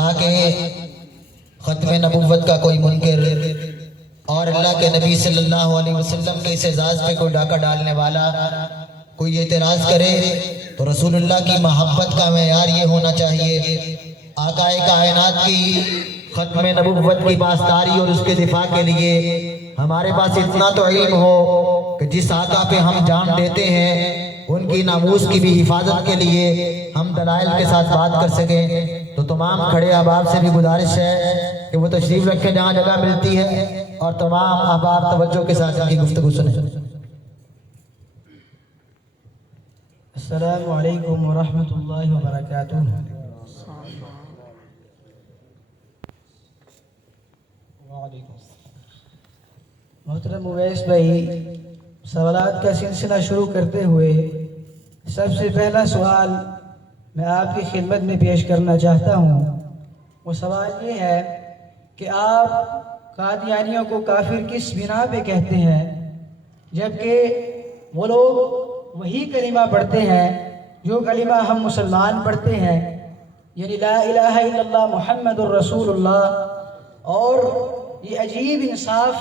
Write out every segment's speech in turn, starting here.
کہا کہ ختم نبوت کا کوئی منکر اور اللہ کے نبی صلی اللہ علیہ وسلم کے اس اعزاز پہ کوئی ڈاکہ ڈالنے والا کوئی اعتراض کرے تو رسول اللہ کی محبت کا معیار یہ ہونا چاہیے، آقا کائنات کی ختم نبوت کی پاسداری اور اس کے دفاع کے لیے ہمارے پاس اتنا تو علم ہو کہ جس آقا پہ ہم جان دیتے ہیں ان کی ناموس کی بھی حفاظت کے لیے ہم دلائل کے ساتھ بات کر سکیں۔ تو تمام کھڑے احباب سے بھی گزارش ہے کہ وہ تشریف رکھیں جہاں جگہ ملتی ہے، اور تمام احباب توجہ کے ساتھ ان کی گفتگو سنیں۔ السلام علیکم ورحمۃ اللہ وبرکاتہ۔ محترم اویس بھائی، سوالات کا سلسلہ شروع کرتے ہوئے سب سے پہلا سوال میں آپ کی خدمت میں پیش کرنا چاہتا ہوں۔ وہ سوال یہ ہے کہ آپ قادیانیوں کو کافر کس بنا پہ کہتے ہیں، جبکہ وہ لوگ وہی کلمہ پڑھتے ہیں جو کلمہ ہم مسلمان پڑھتے ہیں، یعنی لا الہ الا اللہ محمد الرسول اللہ۔ اور یہ عجیب انصاف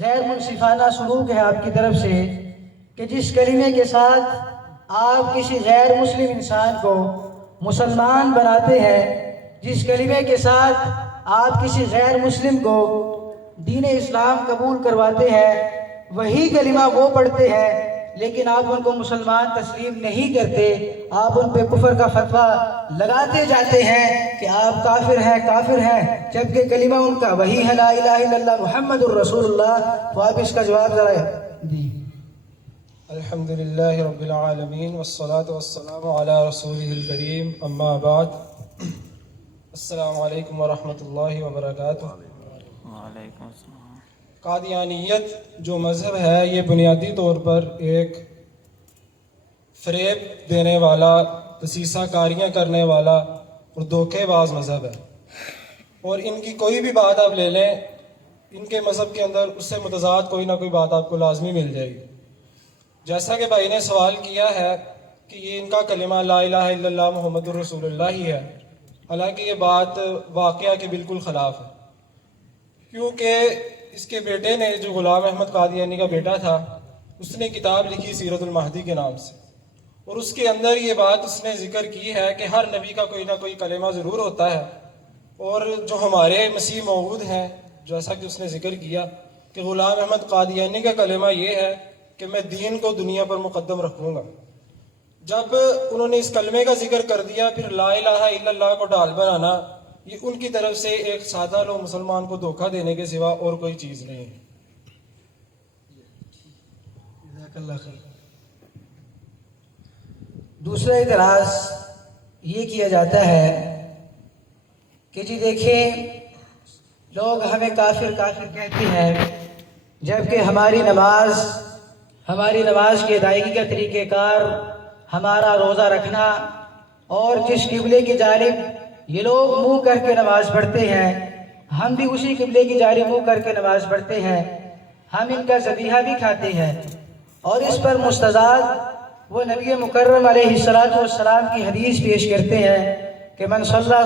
غیر منصفانہ سلوک ہے آپ کی طرف سے کہ جس کلمے کے ساتھ آپ کسی غیر مسلم انسان کو مسلمان بناتے ہیں، جس کلمے کے ساتھ آپ کسی غیر مسلم کو دین اسلام قبول کرواتے ہیں، وہی کلمہ وہ پڑھتے ہیں، لیکن آپ ان کو مسلمان تسلیم نہیں کرتے، آپ ان پہ کفر کا فتویٰ لگاتے جاتے ہیں کہ آپ کافر ہیں، جبکہ کلمہ ان کا وہی ہے لا الہ الا اللہ محمد الرسول اللہ۔ تو آپ اس کا جواب ذرا دی۔ الحمدللہ رب العالمین والصلاة والسلام علی رسولہ الکریم، اما بعد، السلام علیکم ورحمۃ اللہ وبرکاتہ۔ وعلیکم السلام۔ قادیانیت جو مذہب ہے یہ بنیادی طور پر ایک فریب دینے والا، دسیسہ کاریاں کرنے والا اور دھوکے باز مذہب ہے، اور ان کی کوئی بھی بات آپ لے لیں، ان کے مذہب کے اندر اس سے متضاد کوئی نہ کوئی بات آپ کو لازمی مل جائے گی۔ جیسا کہ بھائی نے سوال کیا ہے کہ یہ ان کا کلمہ لا الہ الا اللہ محمد الرسول اللہ ہی ہے، حالانکہ یہ بات واقعہ کے بالکل خلاف ہے، کیونکہ اس کے بیٹے نے، جو غلام احمد قادیانی کا بیٹا تھا، اس نے کتاب لکھی سیرت المہدی کے نام سے، اور اس کے اندر یہ بات اس نے ذکر کی ہے کہ ہر نبی کا کوئی نہ کوئی کلمہ ضرور ہوتا ہے، اور جو ہمارے مسیح موعود ہیں، جیسا کہ اس نے ذکر کیا کہ غلام احمد قادیانی کا کلمہ یہ ہے کہ میں دین کو دنیا پر مقدم رکھوں گا۔ جب انہوں نے اس کلمے کا ذکر کر دیا، پھر لا الہ الا اللہ کو ڈال بنانا، یہ ان کی طرف سے ایک سادہ لو مسلمان کو دھوکہ دینے کے سوا اور کوئی چیز نہیں ہے۔ جزاک اللہ خیر۔ دوسرا اعتراض یہ کیا جاتا ہے کہ جی دیکھیں، لوگ ہمیں کافر کہتے ہیں، جبکہ ہماری نماز کی ادائیگی کا طریقہ کار، ہمارا روزہ رکھنا، اور جس قبلے کی جانب یہ لوگ منہ کر کے نماز پڑھتے ہیں، ہم بھی اسی قبلے کی جانب منہ کر کے نماز پڑھتے ہیں، ہم ان کا ذبیحہ بھی کھاتے ہیں، اور اس پر مستضاد وہ نبی مکرم علیہ السلام کی حدیث پیش کرتے ہیں کہ من صلی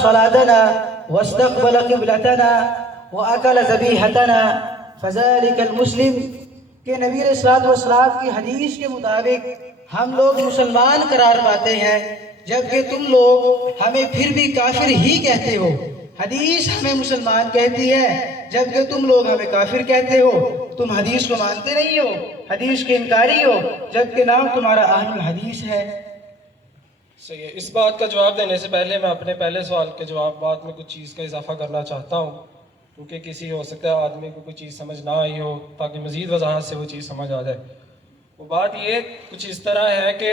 صلاتنا واستقبل قبلتنا واکل ذبیحتنا فذلک المسلم، کہ نبی علیہ السلام کی حدیث کے مطابق ہم لوگ مسلمان قرار پاتے ہیں، جبکہ تم لوگ ہمیں پھر بھی کافر ہی کہتے ہو۔ حدیث ہمیں مسلمان کہتی ہے، جبکہ تم لوگ ہمیں کافر کہتے ہو۔ تم حدیث کو مانتے نہیں ہو، حدیث کے انکاری ہو، جبکہ نام تمہارا اہل الحدیث ہے۔ صحیح ہے۔ اس بات کا جواب دینے سے پہلے میں اپنے پہلے سوال کے جوابات میں کچھ چیز کا اضافہ کرنا چاہتا ہوں، کیونکہ کسی ہو سکتا ہے آدمی کو کوئی چیز سمجھ نہ آئی ہو، تاکہ مزید وضاحت سے وہ چیز سمجھ آ جائے۔ وہ بات یہ کچھ اس طرح ہے کہ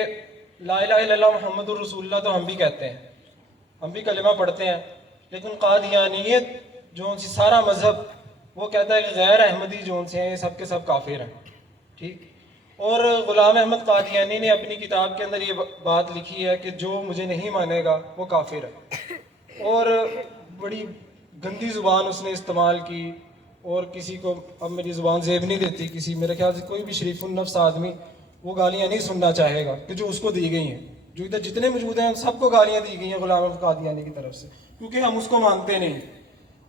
لا الہ الا اللہ محمد الرسول اللہ تو ہم بھی کہتے ہیں، ہم بھی کلمہ پڑھتے ہیں، لیکن قادیانیت جو ان سے سارا مذہب وہ کہتا ہے کہ غیر احمدی جو ان سے ہیں یہ سب کے سب کافر ہیں، ٹھیک۔ اور غلام احمد قادیانی نے اپنی کتاب کے اندر یہ بات لکھی ہے کہ جو مجھے نہیں مانے گا وہ کافر ہے، اور بڑی گندی زبان اس نے استعمال کی، اور کسی کو، اب میری زبان زیب نہیں دیتی، کسی میرے خیال سے کوئی بھی شریف النفس آدمی وہ گالیاں نہیں سننا چاہے گا کہ جو اس کو دی گئی ہیں، جو ادھر جتنے موجود ہیں ان سب کو گالیاں دی گئی ہیں غلام احمد قادیانی کی طرف سے، کیونکہ ہم اس کو مانتے نہیں.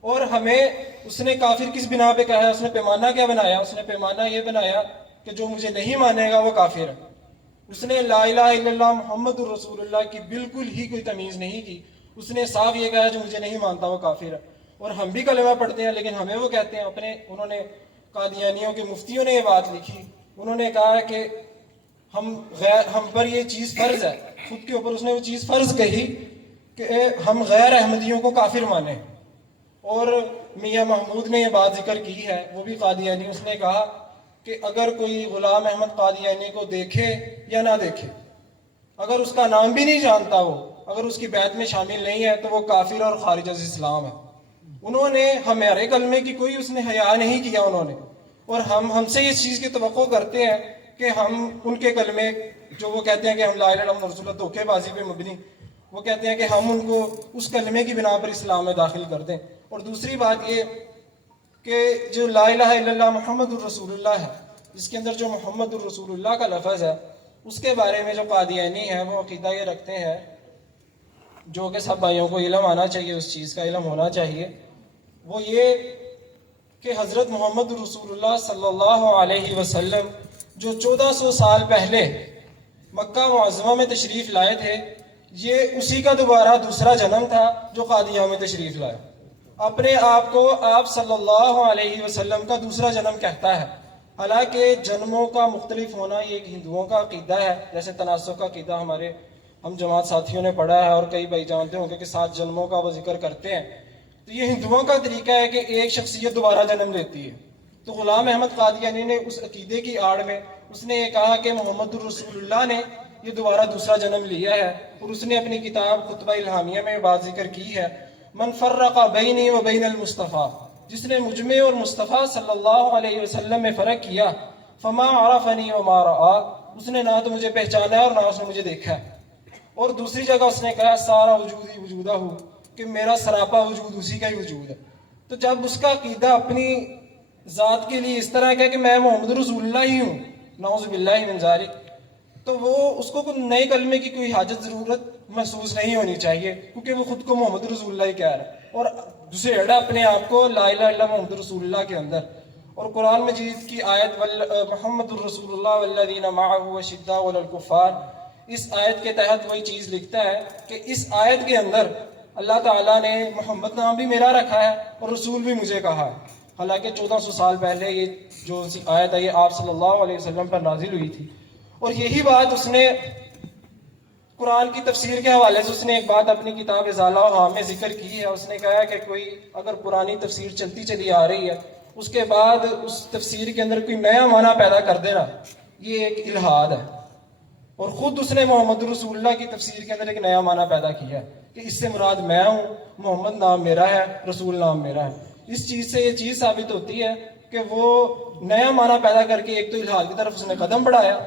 اور ہمیں اس نے کافر کس بنا پہ کہا ہے؟ اس نے پیمانہ کیا بنایا؟ اس نے پیمانہ یہ بنایا کہ جو مجھے نہیں مانے گا وہ کافر ہے. اس نے لا الہ الا اللہ محمد الرسول اللہ کی بالکل ہی کوئی تمیز نہیں کی. اس نے صاف یہ کہا جو مجھے نہیں مانتا وہ کافر ہے. اور ہم بھی کلمہ پڑھتے ہیں لیکن ہمیں وہ کہتے ہیں انہوں نے قادیانیوں کے مفتیوں نے یہ بات لکھی، انہوں نے کہا کہ ہم پر یہ چیز فرض ہے، خود کے اوپر اس نے وہ چیز فرض کہی کہ ہم غیر احمدیوں کو کافر مانیں. اور میاں محمود نے یہ بات ذکر کی ہے، وہ بھی قادیانی، اس نے کہا کہ اگر کوئی غلام احمد قادیانی کو دیکھے یا نہ دیکھے، اگر اس کا نام بھی نہیں جانتا، وہ اگر اس کی بیعت میں شامل نہیں ہے تو وہ کافر اور خارج از اسلام ہے. انہوں نے ہمارے کلمے کی کوئی اس نے حیا نہیں کیا انہوں نے. اور ہم سے اس چیز کی توقع کرتے ہیں کہ ہم ان کے کلمے جو وہ کہتے ہیں کہ ہم لا الہ الا اللہ رسول اللہ دھوکے بازی پہ مبنی، وہ کہتے ہیں کہ ہم ان کو اس کلمے کی بنا پر اسلام میں داخل کر دیں. اور دوسری بات یہ کہ جو لا الہ الا اللہ محمد الرسول اللہ ہے، جس کے اندر جو محمد الرسول اللہ کا لفظ ہے، اس کے بارے میں جو قادیانی ہے وہ عقیدہ یہ رکھتے ہیں، جو کہ سب بھائیوں کو علم آنا چاہیے، اس چیز کا علم ہونا چاہیے، وہ یہ کہ حضرت محمد رسول اللہ صلی اللہ علیہ وسلم جو 1400 سال پہلے مکہ معظمہ میں تشریف لائے تھے، یہ اسی کا دوبارہ دوسرا جنم تھا جو قادیہ میں تشریف لائے. اپنے آپ کو آپ صلی اللہ علیہ وسلم کا دوسرا جنم کہتا ہے. حالانکہ جنموں کا مختلف ہونا یہ ایک ہندوؤں کا عقیدہ ہے، جیسے تناسخ کا عقیدہ ہم جماعت ساتھیوں نے پڑھا ہے اور کئی بھائی جانتے ہوں گے کہ 7 جنموں کا وہ ذکر کرتے ہیں. تو یہ ہندوؤں کا طریقہ ہے کہ ایک شخصیت دوبارہ جنم لیتی ہے. تو غلام احمد قادیانی نے اس عقیدے کی آڑ میں اس نے یہ کہا کہ محمد الرسول اللہ نے یہ دوبارہ دوسرا جنم لیا ہے. اور اس نے اپنی کتاب خطبہ الہامیہ میں بات ذکر کی ہے، من فرق بینی و بین المصطفیٰ، جس نے مجھ میں اور مصطفیٰ صلی اللہ علیہ وسلم میں فرق کیا، فما عرفنی وما رآ، اس نے نہ تو مجھے پہچانا ہے اور نہ اس نے مجھے دیکھا ہے. اور دوسری جگہ اس نے کہا سارا وجود ہی وجودہ ہو، کہ میرا سراپا وجود اسی کا ہی وجود ہے. تو جب اس کا عقیدہ اپنی ذات کے لیے اس طرح کا کہ میں محمد رسول اللہ ہی ہوں، نعوذ باللہ من ذالک، تو وہ اس کو نئے کلمے کی کوئی حاجت ضرورت محسوس نہیں ہونی چاہیے، کیونکہ وہ خود کو محمد رسول اللہ ہی کہہ رہا ہے اور دوسرے اڑا اپنے آپ کو لا الہ الا محمد رسول اللہ کے اندر. اور قرآن مجید کی آیت محمد الرسول اللہ والذین معه اشداء علی الکفار، اس آیت کے تحت وہی چیز لکھتا ہے کہ اس آیت کے اندر اللہ تعالیٰ نے محمد نام بھی میرا رکھا ہے اور رسول بھی مجھے کہا ہے. حالانکہ 1400 سال پہلے یہ جو آیت ہے یہ آپ صلی اللہ علیہ وسلم پر نازل ہوئی تھی. اور یہی بات اس نے قرآن کی تفسیر کے حوالے سے اس نے ایک بات اپنی کتاب ازالہ و ہاں میں ذکر کی ہے. اس نے کہا کہ کوئی اگر پرانی تفسیر چلتی چلی آ رہی ہے، اس کے بعد اس تفسیر کے اندر کوئی نیا معنی پیدا کر دینا، یہ ایک الہاد ہے. اور خود اس نے محمد رسول اللہ کی تفسیر کے اندر ایک نیا معنی پیدا کیا ہے کہ اس سے مراد میں ہوں، محمد نام میرا ہے، رسول نام میرا ہے. اس چیز سے یہ چیز ثابت ہوتی ہے کہ وہ نیا معنی پیدا کر کے ایک تو الہاد کی طرف اس نے قدم بڑھایا،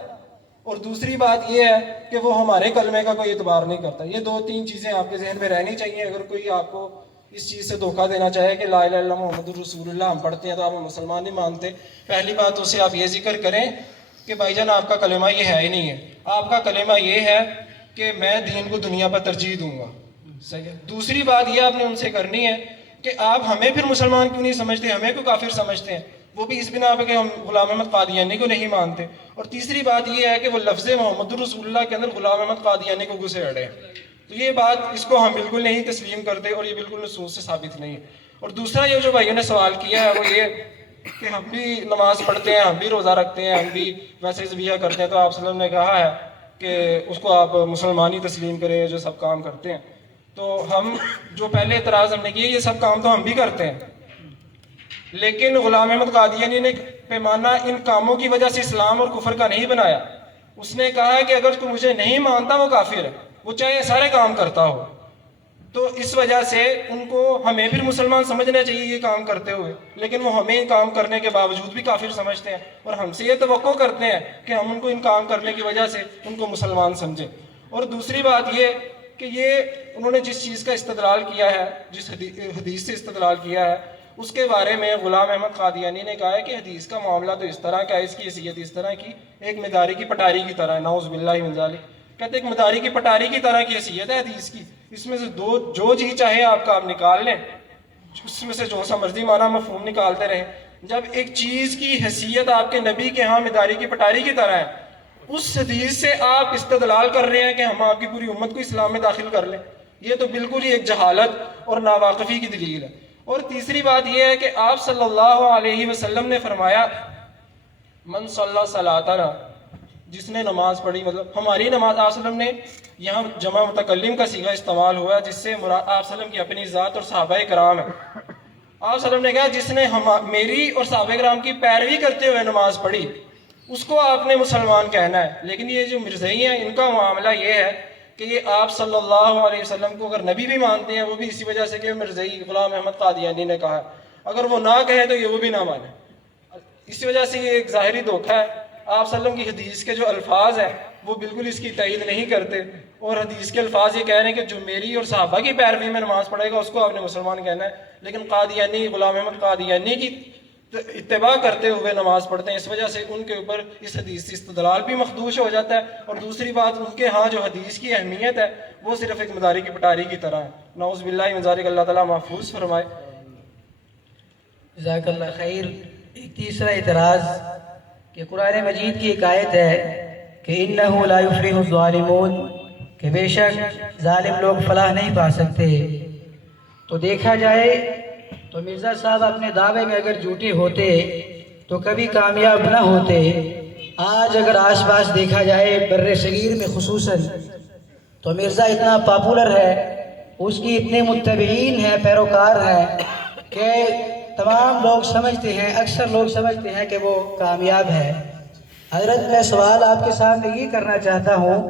اور دوسری بات یہ ہے کہ وہ ہمارے کلمے کا کوئی اعتبار نہیں کرتا. یہ 2-3 چیزیں آپ کے ذہن میں رہنی چاہیے. اگر کوئی آپ کو اس چیز سے دھوکہ دینا چاہے کہ لا الہ الا اللہ محمد رسول اللہ ہم پڑھتے ہیں تو آپ مسلمان نہیں مانتے، پہلی بات اسے آپ یہ ذکر کریں کہ بھائی جان آپ کا کلمہ یہ ہے ہی نہیں ہے. آپ کا کلمہ یہ ہے کہ میں دین کو دنیا پر ترجیح دوں گا. صحیح ہے. دوسری بات یہ آپ نے ان سے کرنی ہے کہ آپ ہمیں پھر مسلمان کیوں نہیں سمجھتے، ہمیں کیوں کافر سمجھتے ہیں، وہ بھی اس بنا پہ کہ ہم غلام احمد قادیانی کو نہیں مانتے. اور تیسری بات یہ ہے کہ وہ لفظ محمد رسول اللہ کے اندر غلام احمد قادیانی کو گھسے اڑے ہیں. تو یہ بات اس کو ہم بالکل نہیں تسلیم کرتے اور یہ بالکل نصوص سے ثابت نہیں ہے. اور دوسرا یہ جو بھائیوں نے سوال کیا ہے وہ یہ کہ ہم بھی نماز پڑھتے ہیں، ہم بھی روزہ رکھتے ہیں، ہم بھی ویسے ذبیحہ کرتے ہیں، تو آپ صلی اللہ علیہ وسلم نے کہا ہے کہ اس کو آپ مسلمان ہی تسلیم کریں جو سب کام کرتے ہیں. تو ہم جو پہلے اعتراض ہم نے کیے یہ سب کام تو ہم بھی کرتے ہیں، لیکن غلام احمد قادیانی نے پیمانہ ان کاموں کی وجہ سے اسلام اور کفر کا نہیں بنایا. اس نے کہا کہ اگر کوئی مجھے نہیں مانتا وہ کافر ہے، وہ چاہے سارے کام کرتا ہو. تو اس وجہ سے ان کو ہمیں پھر مسلمان سمجھنا چاہیے یہ کام کرتے ہوئے، لیکن وہ ہمیں کام کرنے کے باوجود بھی کافر سمجھتے ہیں اور ہم سے یہ توقع کرتے ہیں کہ ہم ان کو ان کام کرنے کی وجہ سے ان کو مسلمان سمجھیں. اور دوسری بات یہ کہ یہ انہوں نے جس چیز کا استدلال کیا ہے، جس حدیث سے استدلال کیا ہے، اس کے بارے میں غلام احمد قادیانی نے کہا ہے کہ حدیث کا معاملہ تو اس طرح کا ہے، اس کی حیثیت اس طرح کی ایک مداری کی پٹاری کی طرح ہے، نعوذ باللہ من ذالک. کہتے ہیں ایک مداری کی پٹاری کی طرح کی حیثیت ہے حدیث کی، اس میں سے جو جی چاہے آپ کا آپ نکال لیں، اس میں سے جو سا مرضی معنی مفہوم نکالتے رہیں۔ جب ایک چیز کی حیثیت آپ کے نبی کے ہاں مداری کی پٹاری کی طرح ہے، اس حدیث سے آپ استدلال کر رہے ہیں کہ ہم آپ کی پوری امت کو اسلام میں داخل کر لیں، یہ تو بالکل ہی ایک جہالت اور ناواقفی کی دلیل ہے۔ اور تیسری بات یہ ہے کہ آپ صلی اللہ علیہ وسلم نے فرمایا من صلی صلاتنا، جس نے نماز پڑھی، مطلب ہماری نماز، آپ صلی اللہ علیہ وسلم نے یہاں جمع متکلم کا صیغہ استعمال ہوا ہے، جس سے مراد آپ صلی اللہ علیہ وسلم کی اپنی ذات اور صحابہ کرام ہے۔ آپ صلی اللہ علیہ وسلم نے کہا جس نے میری اور صحابہ کرام کی پیروی کرتے ہوئے نماز پڑھی اس کو آپ نے مسلمان کہنا ہے۔ لیکن یہ جو مرزائی ہیں ان کا معاملہ یہ ہے کہ یہ آپ صلی اللہ علیہ وسلم کو اگر نبی بھی مانتے ہیں وہ بھی اسی وجہ سے کہ مرزائی غلام احمد قادیانی نے کہا، اگر وہ نہ کہے تو یہ وہ بھی نہ مانے۔ اسی وجہ سے یہ ایک ظاہری دھوکہ ہے۔ آپ صلی اللہ علیہ وسلم کی حدیث کے جو الفاظ ہیں وہ بالکل اس کی تائید نہیں کرتے، اور حدیث کے الفاظ یہ کہہ رہے ہیں کہ جو میری اور صحابہ کی پیروی میں نماز پڑھے گا اس کو آپ نے مسلمان کہنا ہے۔ لیکن قادیانی، غلام احمد قادیانی کی اتباع کرتے ہوئے نماز پڑھتے ہیں، اس وجہ سے ان کے اوپر اس حدیث سے استدلال بھی مخدوش ہو جاتا ہے، اور دوسری بات ان کے ہاں جو حدیث کی اہمیت ہے وہ صرف ایک مداری کی پٹاری کی طرح ہے۔ نعوذ باللہ من ذالک، اللہ تعالیٰ محفوظ فرمائے۔ جزاک اللہ خیر۔ ایک تیسرا اعتراض کہ قرآن مجید کی ایک آیت ہے کہ انہ لا یفلح الظالمون، کہ بے شک ظالم لوگ فلاح نہیں پا سکتے۔ تو دیکھا جائے تو مرزا صاحب اپنے دعوے میں اگر جھوٹے ہوتے تو کبھی کامیاب نہ ہوتے۔ آج اگر آس پاس دیکھا جائے بر صغیر میں خصوصاً تو مرزا اتنا پاپولر ہے، اس کی اتنے متبعین ہیں، پیروکار ہیں کہ تمام لوگ سمجھتے ہیں، اکثر لوگ سمجھتے ہیں کہ وہ کامیاب ہے۔ حضرت میں سوال آپ کے سامنے یہ کرنا چاہتا ہوں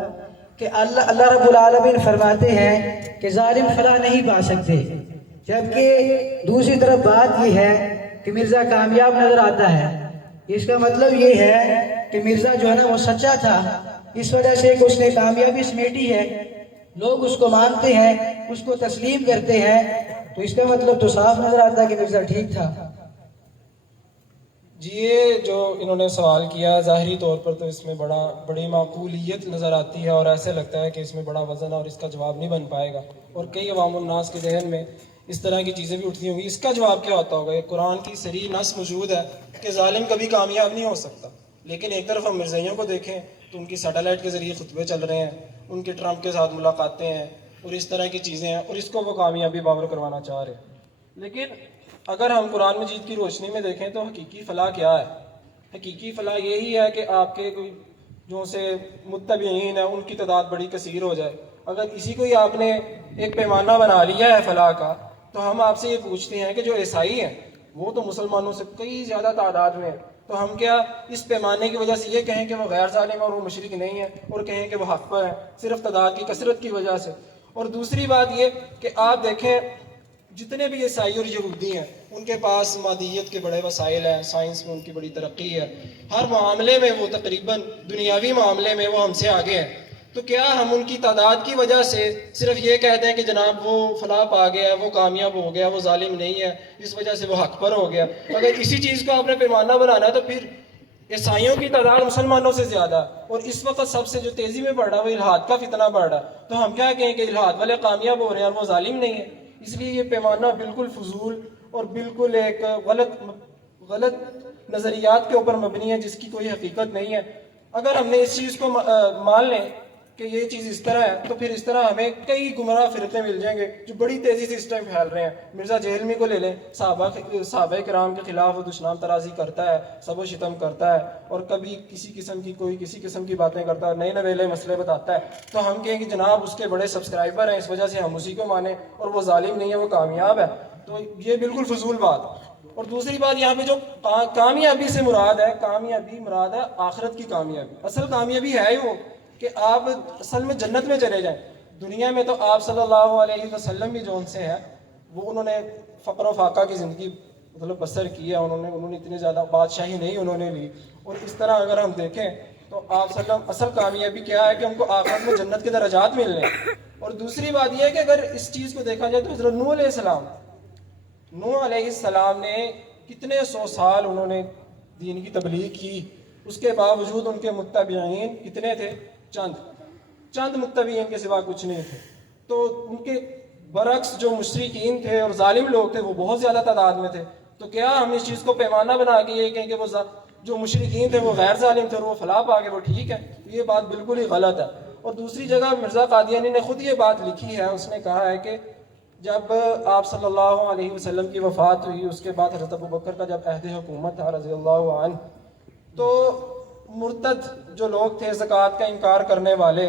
کہ اللہ رب العالمین فرماتے ہیں کہ ظالم فلاح نہیں پا سکتے، جبکہ دوسری طرف بات یہ ہے کہ مرزا کامیاب نظر آتا ہے۔ اس کا مطلب یہ ہے کہ مرزا جو ہے نا وہ سچا تھا، اس وجہ سے کہ اس نے کامیابی سمیٹی ہے، لوگ اس کو مانتے ہیں، اس کو تسلیم کرتے ہیں، تو اس کا مطلب تو صاف نظر آتا ہے کہ مرزا ٹھیک تھا۔ جی یہ جو انہوں نے سوال کیا ظاہری طور پر تو اس میں بڑی معقولیت نظر آتی ہے، اور ایسے لگتا ہے کہ اس میں بڑا وزن ہے اور اس کا جواب نہیں بن پائے گا، اور کئی عوام الناس کے ذہن میں اس طرح کی چیزیں بھی اٹھتی ہوں گی۔ اس کا جواب کیا ہوتا ہوگا؟ یہ قرآن کی صریح نص موجود ہے کہ ظالم کبھی کامیاب نہیں ہو سکتا، لیکن ایک طرف ہم مرزائیوں کو دیکھیں تو ان کی سیٹلائٹ کے ذریعے خطبے چل رہے ہیں، ان کے ٹرمپ کے ساتھ ملاقاتیں ہیں اور اس طرح کی چیزیں ہیں، اور اس کو وہ کامیابی باور کروانا چاہ رہے ہیں۔ لیکن اگر ہم قرآن مجید کی روشنی میں دیکھیں تو حقیقی فلاح کیا ہے؟ حقیقی فلاح یہی ہے کہ آپ کے کوئی جو سے متبعین ہیں ان کی تعداد بڑی کثیر ہو جائے۔ اگر اسی کو ہی آپ نے ایک پیمانہ بنا لیا ہے فلاح کا، تو ہم آپ سے یہ پوچھتے ہیں کہ جو عیسائی ہیں وہ تو مسلمانوں سے کئی زیادہ تعداد میں ہیں، تو ہم کیا اس پیمانے کی وجہ سے یہ کہیں کہ وہ غیر ظالم اور وہ مشرک نہیں ہے، اور کہیں کہ وہ حق پر ہیں صرف تعداد کی کثرت کی وجہ سے؟ اور دوسری بات یہ کہ آپ دیکھیں جتنے بھی عیسائی اور یہودی ہیں ان کے پاس مادیت کے بڑے وسائل ہیں، سائنس میں ان کی بڑی ترقی ہے، ہر معاملے میں وہ تقریباً دنیاوی معاملے میں وہ ہم سے آگے ہیں، تو کیا ہم ان کی تعداد کی وجہ سے صرف یہ کہتے ہیں کہ جناب وہ فلاح پا گیا، وہ کامیاب ہو گیا، وہ ظالم نہیں ہے، اس وجہ سے وہ حق پر ہو گیا؟ اگر اسی چیز کو آپ نے پیمانہ بنانا ہے تو پھر عیسائیوں کی تعداد مسلمانوں سے زیادہ ہے، اور اس وقت سب سے جو تیزی میں بڑھ رہا ہے وہ الحاد کا فتنہ بڑھ رہا ہے، تو ہم کیا کہیں کہ الحاد والے کامیاب ہو رہے ہیں اور وہ ظالم نہیں ہے؟ اس لیے یہ پیمانہ بالکل فضول اور بالکل ایک غلط نظریات کے اوپر مبنی ہے جس کی کوئی حقیقت نہیں ہے۔ اگر ہم نے اس چیز کو مان لیں کہ یہ چیز اس طرح ہے تو پھر اس طرح ہمیں کئی گمراہ فرقے مل جائیں گے جو بڑی تیزی سے اس ٹائم پھیل رہے ہیں۔ مرزا جہلمی کو لے لیں، صحابہ کرام کے خلاف وہ دشنام ترازی کرتا ہے، سب و شتم کرتا ہے، اور کبھی کسی قسم کی باتیں کرتا ہے، نئے نویلے مسئلے بتاتا ہے، تو ہم کہیں کہ جناب اس کے بڑے سبسکرائبر ہیں اس وجہ سے ہم اسی کو مانیں، اور وہ ظالم نہیں ہے، وہ کامیاب ہے، تو یہ بالکل فضول بات۔ اور دوسری بات یہاں پہ جو کامیابی سے مراد ہے آخرت کی کامیابی۔ اصل کامیابی ہے ہی وہ کہ آپ اصل میں جنت میں چلے جائیں۔ دنیا میں تو آپ صلی اللہ علیہ وسلم بھی جو ان سے ہے وہ انہوں نے فقر و فاقہ کی زندگی مطلب بسر کی ہے، انہوں نے اتنی زیادہ بادشاہی نہیں انہوں نے لی، اور اس طرح اگر ہم دیکھیں تو آپ صلی اللہ علیہ وسلم اصل کامیابی کیا ہے کہ ان کو آخرت میں جنت کے درجات مل رہے ہیں۔ اور دوسری بات یہ ہے کہ اگر اس چیز کو دیکھا جائے تو حضرت نوح علیہ السلام نے کتنے 100 سال انہوں نے دین کی تبلیغ کی، اس کے باوجود ان کے متبعین کتنے تھے؟ چند۔ چند متبعین کے سوا کچھ نہیں تھے. تو ان کے برعکس جو مشرکین تھے اور ظالم لوگ تھے وہ بہت زیادہ تعداد میں تھے. تو کیا ہم اس چیز کو پیمانہ بنا کے یہ کہیں کہ وہ جو مشرکین تھے وہ غیر ظالم تھے اور وہ فلاح پا گئے وہ ٹھیک ہے؟ یہ بات بالکل ہی غلط ہے. اور دوسری جگہ مرزا قادیانی نے خود یہ بات لکھی ہے. اس نے کہا ہے کہ جب آپ صلی اللہ علیہ وسلم کی وفات ہوئی, اس کے بعد حضرت ابوبکر کا جب عہد حکومت تھا رضی اللہ عنہ, تو مرتد جو لوگ تھے زکوٰۃ کا انکار کرنے والے,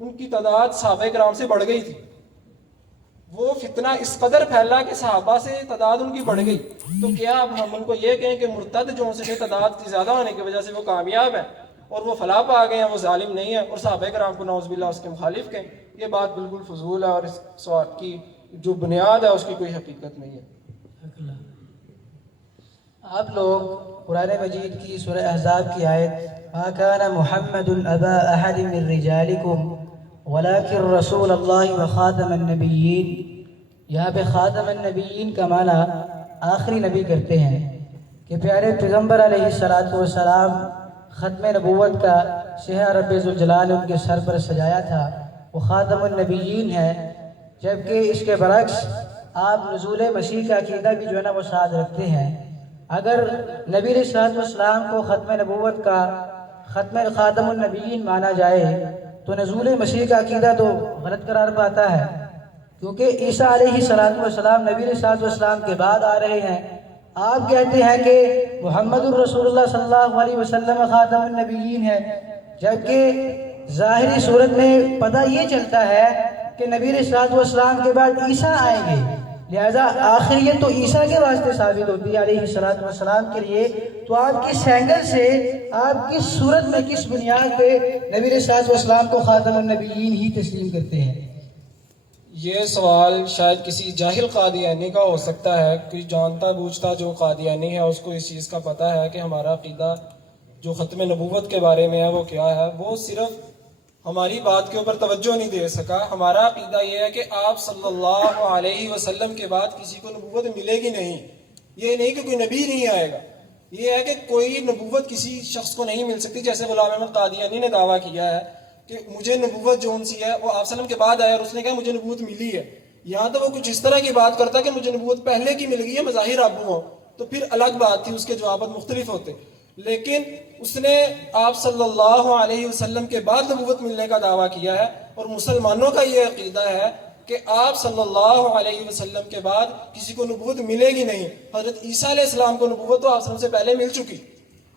ان کی تعداد صحابہ کرام سے بڑھ گئی تھی. وہ فتنہ اس قدر پھیلا کہ صحابہ سے تعداد ان کی بڑھ گئی. تو کیا اب ہم ان کو یہ کہیں کہ مرتد جو سے تعداد کی زیادہ ہونے کی وجہ سے وہ کامیاب ہیں اور وہ فلاح پا گئے ہیں, وہ ظالم نہیں ہے, اور صحابہ کرام کو نعوذ باللہ اس کے مخالف کہیں؟ یہ بات بالکل فضول ہے اور اس سوال کی جو بنیاد ہے اس کی کوئی حقیقت نہیں ہے. آپ لوگ قرآن مجید کی سورہ احزاب کی آیت ما کان محمد ابا احد من رجالکم ولکن رسول اللہ وخاتم النبیین, یہاں پہ خاتم النبیین کا معنی آخری نبی کرتے ہیں کہ پیارے پیغمبر علیہ الصلوۃ والسلام ختم نبوت کا سہرہ رب ذوالجلال ان کے سر پر سجایا تھا, وہ خاتم النبیین ہے. جبکہ اس کے برعکس آپ نزول مسیح کا عقیدہ بھی جو ہے نا وہ ساتھ رکھتے ہیں. اگر نبی علیہ الصلوۃ والسلام کو ختم نبوت کا خاتم النبیین مانا جائے تو نزول مسیح کا عقیدہ تو غلط قرار پاتا ہے, کیونکہ عیسیٰ علیہ الصلوۃ والسلام نبی علیہ الصلوۃ والسلام کے بعد آ رہے ہیں. آپ کہتے ہیں کہ محمد الرسول اللہ صلی اللہ علیہ وسلم خاتم النبیین ہے, جبکہ ظاہری صورت میں پتہ یہ چلتا ہے کہ نبی علیہ الصلوۃ والسلام کے بعد عیسیٰ آئیں گے, لہذا آخریت تو عیسیٰ کے واسطے ثابت ہوتی ہے علیہ الصلوۃ والسلام کے لیے. تو آپ کس اینگل سے, آپ کس صورت میں, کس بنیاد پہ نبی علیہ الصلوۃ والسلام کو خاتم النبیین ہی تسلیم کرتے ہیں؟ یہ سوال شاید کسی جاہل قادیانی کا ہو سکتا ہے. کوئی جانتا بوجھتا جو قادیانی ہے اس کو اس چیز کا پتہ ہے کہ ہمارا عقیدہ جو ختم نبوت کے بارے میں ہے وہ کیا ہے. وہ صرف ہماری بات کے اوپر توجہ نہیں دے سکا. ہمارا عقیدہ یہ ہے کہ آپ صلی اللہ علیہ وسلم کے بعد کسی کو نبوت ملے گی نہیں. یہ نہیں کہ کوئی نبی نہیں آئے گا, یہ ہے کہ کوئی نبوت کسی شخص کو نہیں مل سکتی. جیسے غلام احمد قادیانی نے دعویٰ کیا ہے کہ مجھے نبوت جون سی ہے وہ آپ صلی اللہ علیہ وسلم کے بعد آیا, اور اس نے کہا مجھے نبوت ملی ہے. یہاں تو وہ کچھ اس طرح کی بات کرتا کہ مجھے نبوت پہلے کی مل گئی ہے, مظاہر ابو ہوں, تو پھر الگ بات تھی, اس کے جوابات مختلف ہوتے. لیکن اس نے آپ صلی اللہ علیہ وسلم کے بعد نبوت ملنے کا دعویٰ کیا ہے, اور مسلمانوں کا یہ عقیدہ ہے کہ آپ صلی اللہ علیہ وسلم کے بعد کسی کو نبوت ملے گی نہیں. حضرت عیسیٰ علیہ السلام کو نبوت تو آپ صلی اللہ علیہ وسلم سے پہلے مل چکی,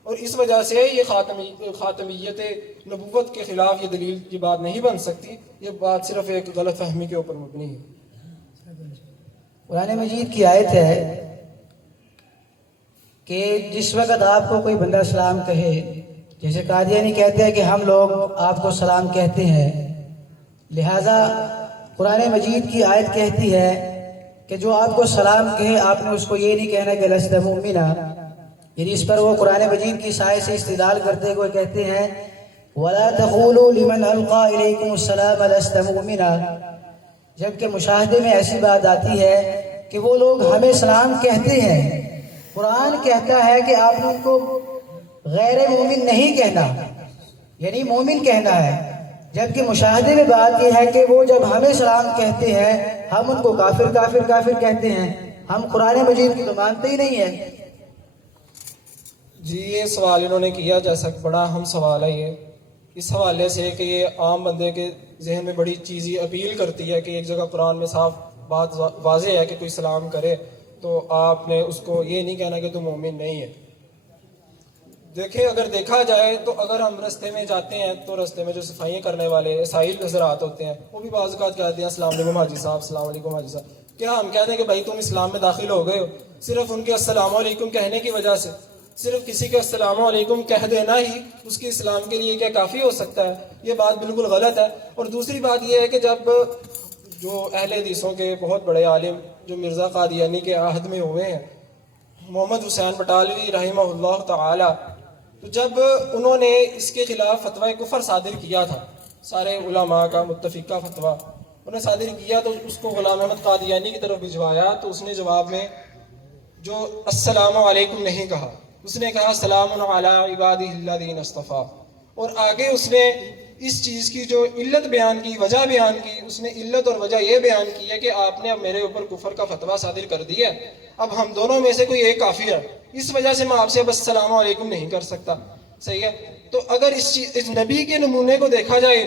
اور اس وجہ سے یہ خاتمیت نبوت کے خلاف یہ دلیل کی بات نہیں بن سکتی. یہ بات صرف ایک غلط فہمی کے اوپر مبنی ہے. قرآن مجید کی آیت ہے کہ جس وقت آپ کو کوئی بندہ سلام کہے, جیسے قادیانی کہتے ہیں کہ ہم لوگ آپ کو سلام کہتے ہیں, لہذا قرآن مجید کی آیت کہتی ہے کہ جو آپ کو سلام کہے آپ نے اس کو یہ نہیں کہنا کہ لست مؤمنا, یعنی اس پر وہ قرآن مجید کی سائے سے استدلال کرتے ہوئے کہتے ہیں وَلَا تَقُولُوا لِمَنْ أَلْقَى إِلَيْكُمُ السَّلَامَ لَسْتَ مُؤْمِنًا, جبکہ مشاہدے میں ایسی بات آتی ہے کہ وہ لوگ ہمیں سلام کہتے ہیں, قرآن کہتا ہے کہ آپ نے ان کو غیر مومن نہیں کہنا, یعنی مومن کہنا ہے. جبکہ مشاہدے میں بات یہ ہے کہ وہ جب ہمیں سلام کہتے ہیں ہم ان کو کافر کافر کافر کہتے ہیں. ہم قرآن مجید کی تو مانتے ہی نہیں ہیں. جی یہ سوال انہوں نے کیا, جیسا کہ بڑا اہم سوال ہے یہ, اس حوالے سے کہ یہ عام بندے کے ذہن میں بڑی چیز یہ اپیل کرتی ہے کہ ایک جگہ قرآن میں صاف بات واضح ہے کہ کوئی سلام کرے تو آپ نے اس کو یہ نہیں کہنا کہ تو مومن نہیں ہے. دیکھیں اگر دیکھا جائے تو اگر ہم رستے میں جاتے ہیں تو رستے میں جو صفائیاں کرنے والے اسائل حضرات ہوتے ہیں وہ بھی بعض اوقات کہتے ہیں السلام علیکم حاجی صاحب, السلام علیکم حاجی صاحب. کیا ہم کہتے ہیں کہ بھائی تم اسلام میں داخل ہو گئے ہو صرف ان کے السلام علیکم کہنے کی وجہ سے؟ صرف کسی کے السلام علیکم کہہ دینا ہی اس کے اسلام کے لیے کیا کافی ہو سکتا ہے؟ یہ بات بالکل غلط ہے. اور دوسری بات یہ ہے کہ جب جو اہل حدیثوں کے بہت بڑے عالم جو مرزا قادیانی کے عہد میں ہوئے ہیں, محمد حسین بٹالوی رحمہ اللہ تعالی, تو جب انہوں نے اس کے خلاف فتویٰ کفر صادر کیا تھا, سارے علماء کا متفقہ فتویٰ انہوں نے صادر کیا, تو اس کو غلام احمد قادیانی کی طرف بھجوایا, تو اس نے جواب میں جو السلام علیکم نہیں کہا, اس نے کہا سلام علی عبادہ الذین اصطفیٰ, اور آگے اس نے اس چیز کی جو علت بیان کی، وجہ بیان کی، اس نے علت اور وجہ یہ بیان کی ہے کہ آپ نے اب میرے اوپر کفر کا فتویٰ صادر کر دیا ہے، اب ہم دونوں میں سے کوئی ایک کافر ہے، اس وجہ سے میں آپ سے اب السلام علیکم نہیں کر سکتا. صحیح ہے. تو اگر اس نبی کے نمونے کو دیکھا جائے،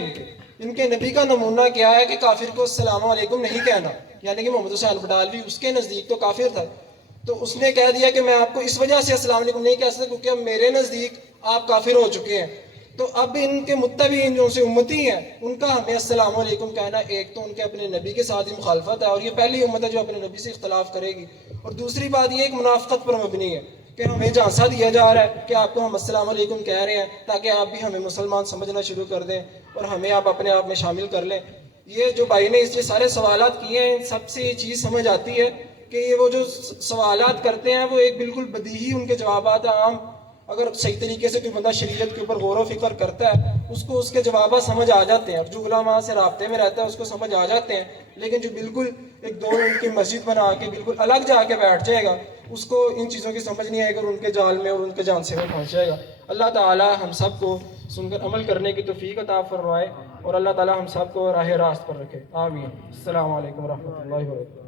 ان کے نبی کا نمونہ کیا ہے کہ کافر کو السلام علیکم نہیں کہنا، یعنی کہ محمد حسین بٹالوی اس کے نزدیک تو کافر تھا، تو اس نے کہہ دیا کہ میں آپ کو اس وجہ سے السلام علیکم نہیں کہہ سکتا کیونکہ اب میرے نزدیک آپ کافر ہو چکے ہیں. تو اب ان کے متبعین جو سے امتی ہیں ان کا ہمیں السلام علیکم کہنا، ایک تو ان کے اپنے نبی کے ساتھ ہی مخالفت ہے، اور یہ پہلی امت ہے جو اپنے نبی سے اختلاف کرے گی، اور دوسری بات یہ ایک منافقت پر مبنی ہے کہ ہمیں جھانسا دیا جا رہا ہے کہ آپ کو ہم السلام علیکم کہہ رہے ہیں تاکہ آپ بھی ہمیں مسلمان سمجھنا شروع کر دیں اور ہمیں آپ اپنے آپ میں شامل کر لیں. یہ جو بھائی نے اس لیے سارے سوالات کیے ہیں، ان سب سے یہ چیز سمجھ آتی ہے کہ یہ وہ جو سوالات کرتے ہیں وہ ایک بالکل بدیہی ان کے جوابات ہیں عام. اگر صحیح طریقے سے کوئی بندہ شریعت کے اوپر غور و فکر کرتا ہے اس کو اس کے جوابات سمجھ آ جاتے ہیں، اور جو علماء سے رابطے میں رہتا ہے اس کو سمجھ آ جاتے ہیں. لیکن جو بالکل ایک دو ان کی مسجد بنا کے بالکل الگ جا کے بیٹھ جائے گا اس کو ان چیزوں کی سمجھ نہیں آئے گا اور ان کے جال میں اور ان کے جھانسے میں پھنس جائے گا. اللہ تعالی ہم سب کو سن کر عمل کرنے کی توفیق عطا فرمائے اور اللہ تعالی ہم سب کو راہ راست پر رکھے. آمین. السلام علیکم ورحمۃ اللہ وبرکاتہ.